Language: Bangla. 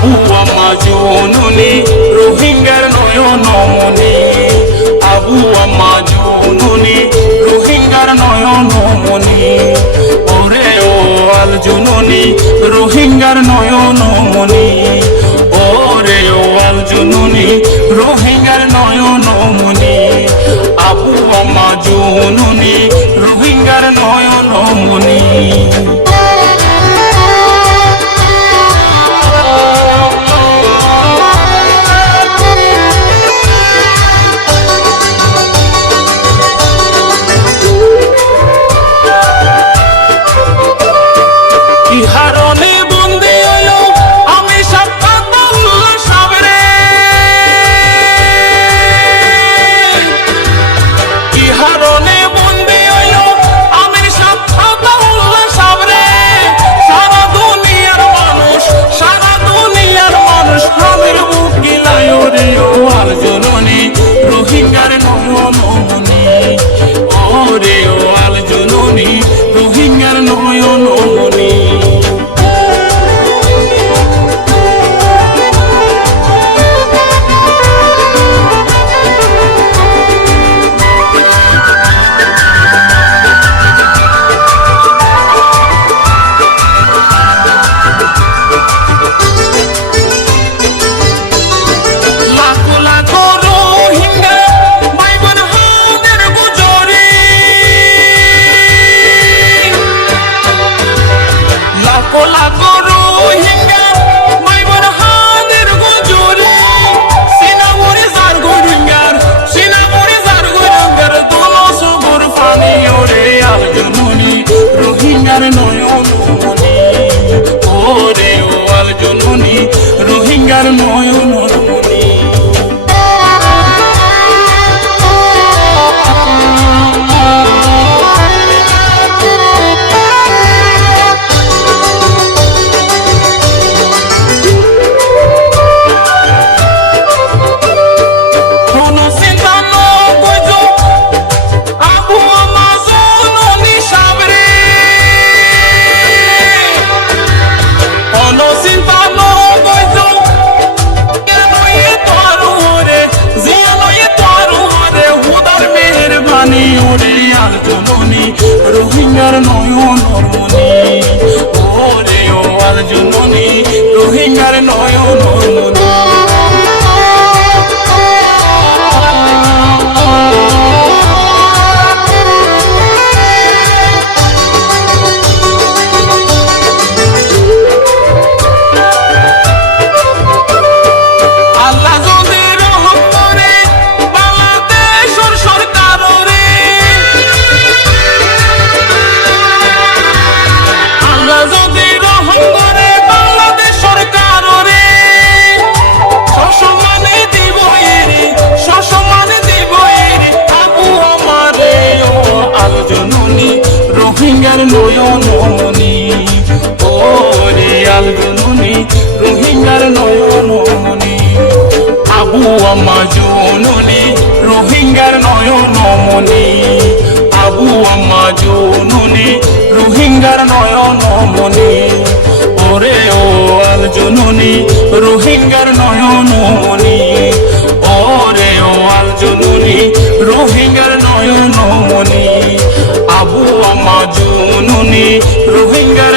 আবু আম্মা জননী রোহিঙ্গার নয়নমণি, আবু আম্মা জননী রোহিঙ্গার নয়নমণি, ওরে ও আল জননী রোহিঙ্গার নয়নমণি, ওরে ও আল জননী রোহিঙ্গার নয়নমণি, আবু আম্মা জননী রোহিঙ্গার নয়নমণি। ইহারণে বন্দী হইল আমি সাপ্তাহুল্লাহ সাবরে, ইহারণে বন্দী হইল আমি সাপ্তাহুল্লাহ সাবরে, সারা দুনিয়ার মানুষ স্বামীর বুক গিলায় রে ও আল জননী রোহিঙ্গার নয়নমণি, ওরে ও আল জননী রোহিঙ্গার নয়নমণি। রোহিঙ্গার নয়নমণি, ওরে ও আল জননী রোহিঙ্গার নয়নমণি। রোহিঙ্গার নয়নমণি, ওরে ও আল জননী রোহিঙ্গার নয়নমণি। রোহিঙ্গার নয়নমণি, ওরে আল জননী রোহিঙ্গার নয়নমণি, আবু আম্মা জননী রোহিঙ্গার নয়নমণি, আবু আম্মা জননী রোহিঙ্গার নয়নমণি, ওরে ও আল জননী রোহিঙ্গার নয়নমণি, ওরে ও আল জননী রোহিঙ্গার নয়নমণি, আবু আম্মা জননী রোহিঙ্গার